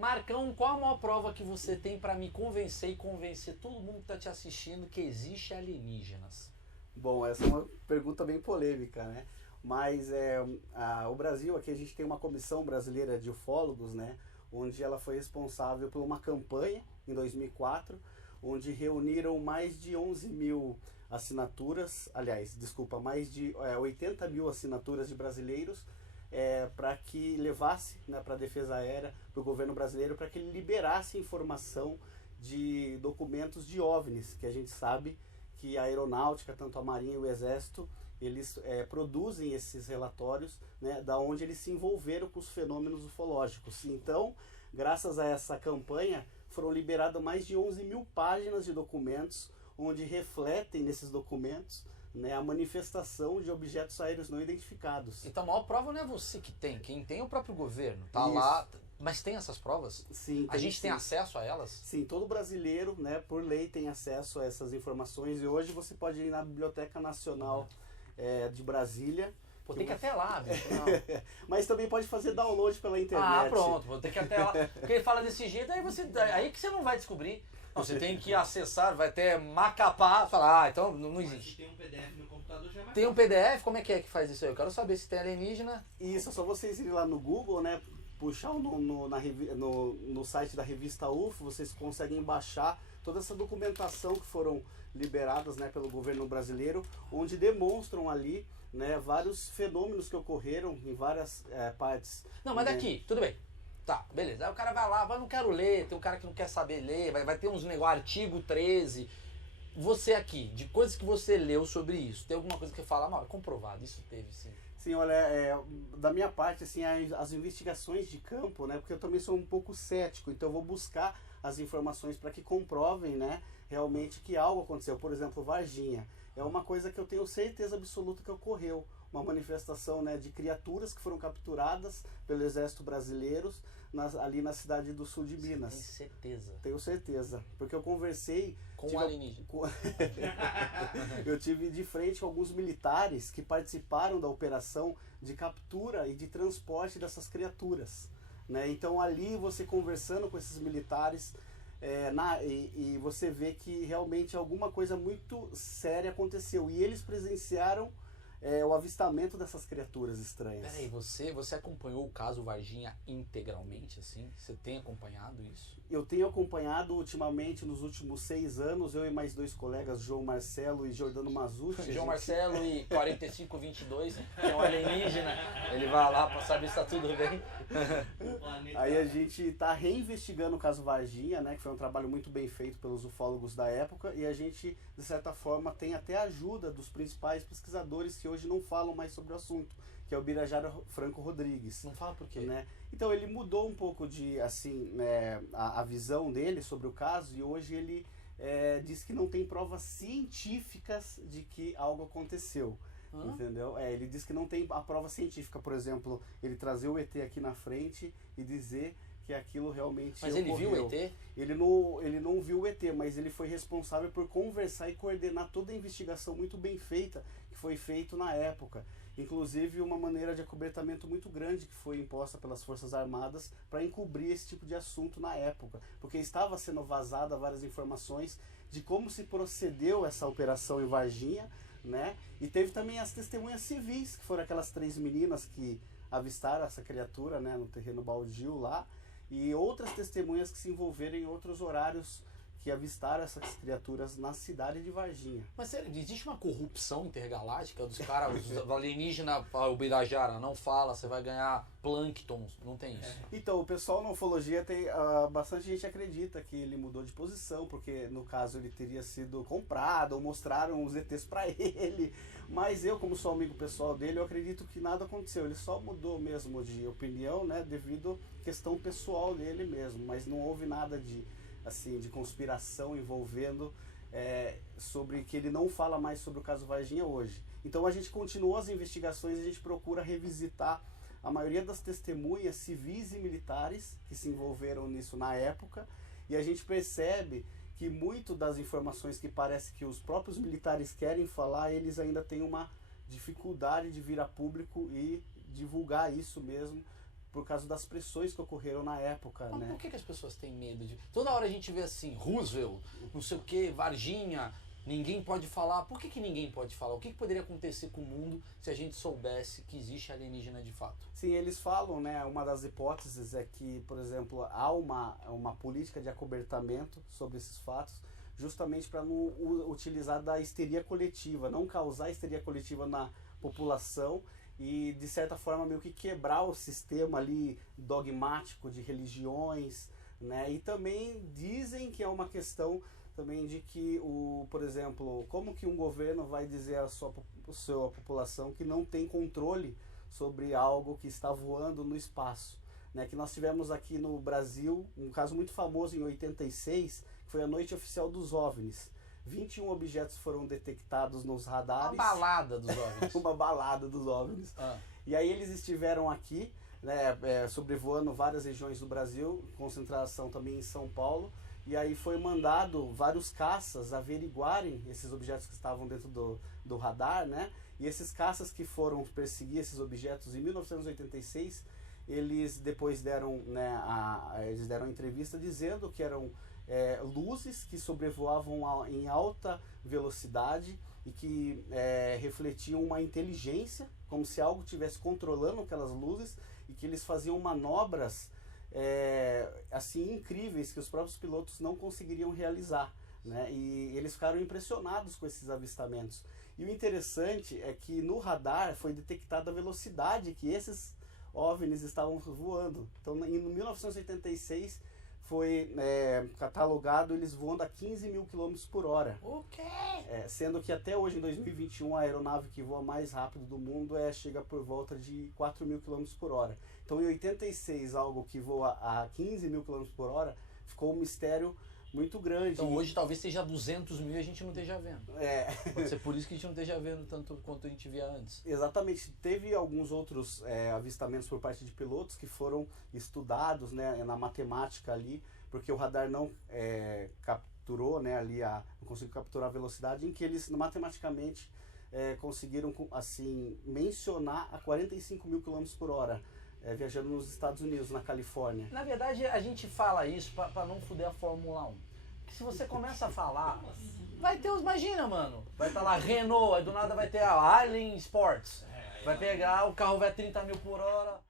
Marcão, qual a maior prova que você tem para me convencer e convencer todo mundo que tá te assistindo que existe alienígenas? Bom, essa é uma pergunta bem polêmica, né? Mas o Brasil, aqui a gente tem uma comissão brasileira de ufólogos, né? Onde ela foi responsável por uma campanha em 2004, onde reuniram mais de 11 mil assinaturas, aliás, desculpa, mais de 80 mil assinaturas de brasileiros, para que levasse, né, para a Defesa Aérea, para o governo brasileiro, para que ele liberasse informação de documentos de OVNIs, que a gente sabe que a aeronáutica, tanto a Marinha e o Exército, eles produzem esses relatórios, né, da onde eles se envolveram com os fenômenos ufológicos. Então, graças a essa campanha, foram liberadas mais de 11 mil páginas de documentos, onde refletem nesses documentos, né, a manifestação de objetos aéreos não identificados. Então a maior prova não é você que tem, quem tem é o próprio governo. Tá Isso. lá. Mas tem essas provas? Sim, A gente tem sim. acesso a elas? Sim, todo brasileiro, né, por lei, tem acesso a essas informações. E hoje você pode ir na Biblioteca Nacional de Brasília. Pô, tem que ir até lá, bicho. Mas também pode fazer download pela internet. Ah, pronto, vou ter que ir até lá. Porque ele fala desse jeito, aí que você não vai descobrir. Não, você tem que acessar, vai ter Macapá, falar, então não existe. Se tem um PDF no computador, já vai. Tem um PDF, como é que faz isso aí? Eu quero saber se tem alienígena. Isso, é só vocês irem lá no Google, né, puxar no site da revista UFO, vocês conseguem baixar toda essa documentação que foram liberadas, né, pelo governo brasileiro, onde demonstram ali, né, vários fenômenos que ocorreram em várias partes. Não, mas né? daqui, tudo bem. Tá, beleza. Aí o cara vai lá, não quero ler, tem um cara que não quer saber ler, vai ter uns negócios, artigo 13. Você aqui, de coisas que você leu sobre isso, tem alguma coisa que fala, não, é comprovado, isso teve sim. Sim, olha, da minha parte, assim, as investigações de campo, né, porque eu também sou um pouco cético, então eu vou buscar as informações para que comprovem, né, realmente que algo aconteceu. Por exemplo, Varginha, é uma coisa que eu tenho certeza absoluta que ocorreu, uma manifestação, né, de criaturas que foram capturadas pelo Exército Brasileiro ali na cidade do sul de Minas. Tem certeza? Tenho certeza, porque eu conversei Com o alienígena. Eu tive de frente com alguns militares que participaram da operação de captura e de transporte dessas criaturas, né? Então ali você conversando com esses militares, e você vê que realmente alguma coisa muito séria aconteceu e eles presenciaram o avistamento dessas criaturas estranhas. Peraí, você acompanhou o caso Varginha integralmente, assim? Você tem acompanhado isso? Eu tenho acompanhado ultimamente, nos últimos 6 anos, eu e mais 2 colegas, João Marcelo e Jordano Mazzucci. João Marcelo e 4522, que é um alienígena, ele vai lá pra saber se tá tudo bem. Aí a gente está reinvestigando o caso Varginha, né, que foi um trabalho muito bem feito pelos ufólogos da época, e a gente, de certa forma, tem até a ajuda dos principais pesquisadores que hoje não falam mais sobre o assunto, que é o Birajara Franco Rodrigues. Não fala por quê? Né? Então ele mudou um pouco de, assim, a visão dele sobre o caso, e hoje ele diz que não tem provas científicas de que algo aconteceu. Entendeu? Ele diz que não tem a prova científica, por exemplo, ele trazer o ET aqui na frente e dizer que aquilo realmente Mas ocorreu. ele viu o ET? Ele não viu o ET, mas ele foi responsável por conversar e coordenar toda a investigação muito bem feita que foi feito na época. Inclusive uma maneira de acobertamento muito grande que foi imposta pelas Forças Armadas para encobrir esse tipo de assunto na época, porque estava sendo vazada várias informações de como se procedeu essa operação em Varginha, né? E teve também as testemunhas civis, que foram aquelas 3 meninas que avistaram essa criatura, né, no terreno baldio lá, e outras testemunhas que se envolveram em outros horários que avistaram essas criaturas na cidade de Varginha. Mas sério, existe uma corrupção intergaláctica dos caras, os alienígenas, o Birajara, não fala, você vai ganhar plânctons, não tem isso? Então, o pessoal na ufologia tem, bastante gente acredita que ele mudou de posição, porque no caso ele teria sido comprado, ou mostraram os ETs para ele, mas eu, como sou amigo pessoal dele, eu acredito que nada aconteceu, ele só mudou mesmo de opinião, né, devido à questão pessoal dele mesmo, mas não houve nada de conspiração envolvendo sobre que ele não fala mais sobre o caso Varginha hoje. Então a gente continuou as investigações e a gente procura revisitar a maioria das testemunhas civis e militares que se envolveram nisso na época, e a gente percebe que muito das informações que parece que os próprios militares querem falar, eles ainda têm uma dificuldade de vir a público e divulgar isso mesmo, por causa das pressões que ocorreram na época, Mas né? por que as pessoas têm medo de... Toda hora a gente vê assim, Roosevelt, não sei o que, Varginha, ninguém pode falar. Por que ninguém pode falar? O que poderia acontecer com o mundo se a gente soubesse que existe alienígena de fato? Sim, eles falam, né, uma das hipóteses é que, por exemplo, há uma política de acobertamento sobre esses fatos, justamente para não utilizar da histeria coletiva, não causar histeria coletiva na população e, de certa forma, meio que quebrar o sistema ali dogmático de religiões, né? E também dizem que é uma questão também de que, por exemplo, como que um governo vai dizer à sua população que não tem controle sobre algo que está voando no espaço, né? Que nós tivemos aqui no Brasil um caso muito famoso em 86, que foi a Noite Oficial dos OVNIs. 21 objetos foram detectados nos radares. Uma balada dos OVNIs. Uma balada dos OVNIs. E aí eles estiveram aqui, né, sobrevoando várias regiões do Brasil, concentração também em São Paulo, e aí foi mandado vários caças averiguarem esses objetos que estavam dentro do radar, né? E esses caças que foram perseguir esses objetos em 1986, eles depois deram, né, eles deram entrevista dizendo que eram luzes que sobrevoavam em alta velocidade e que refletiam uma inteligência, como se algo estivesse controlando aquelas luzes, e que eles faziam manobras assim incríveis que os próprios pilotos não conseguiriam realizar, né? E eles ficaram impressionados com esses avistamentos. E o interessante é que no radar foi detectada a velocidade que esses OVNIs estavam voando. Então, em 1986 foi catalogado eles voando a 15 mil km por hora. O quê? Sendo que até hoje, em 2021, a aeronave que voa mais rápido do mundo chega por volta de 4 mil km por hora. Então, em 86, algo que voa a 15 mil km por hora ficou um mistério muito grande. Então hoje talvez seja 200 mil e a gente não esteja vendo. Pode ser por isso que a gente não esteja vendo tanto quanto a gente via antes. Exatamente. Teve alguns outros avistamentos por parte de pilotos que foram estudados, né, na matemática ali, porque o radar não capturou, né, ali não conseguiu capturar a velocidade, em que eles matematicamente conseguiram assim mencionar a 45 mil km por hora. Viajando nos Estados Unidos, na Califórnia. Na verdade, a gente fala isso pra não fuder a Fórmula 1. Porque se você começa a falar, vai ter os... Imagina, mano. Vai estar lá Renault, aí do nada vai ter a Alien Sports. Vai pegar, o carro vai a 30 mil por hora.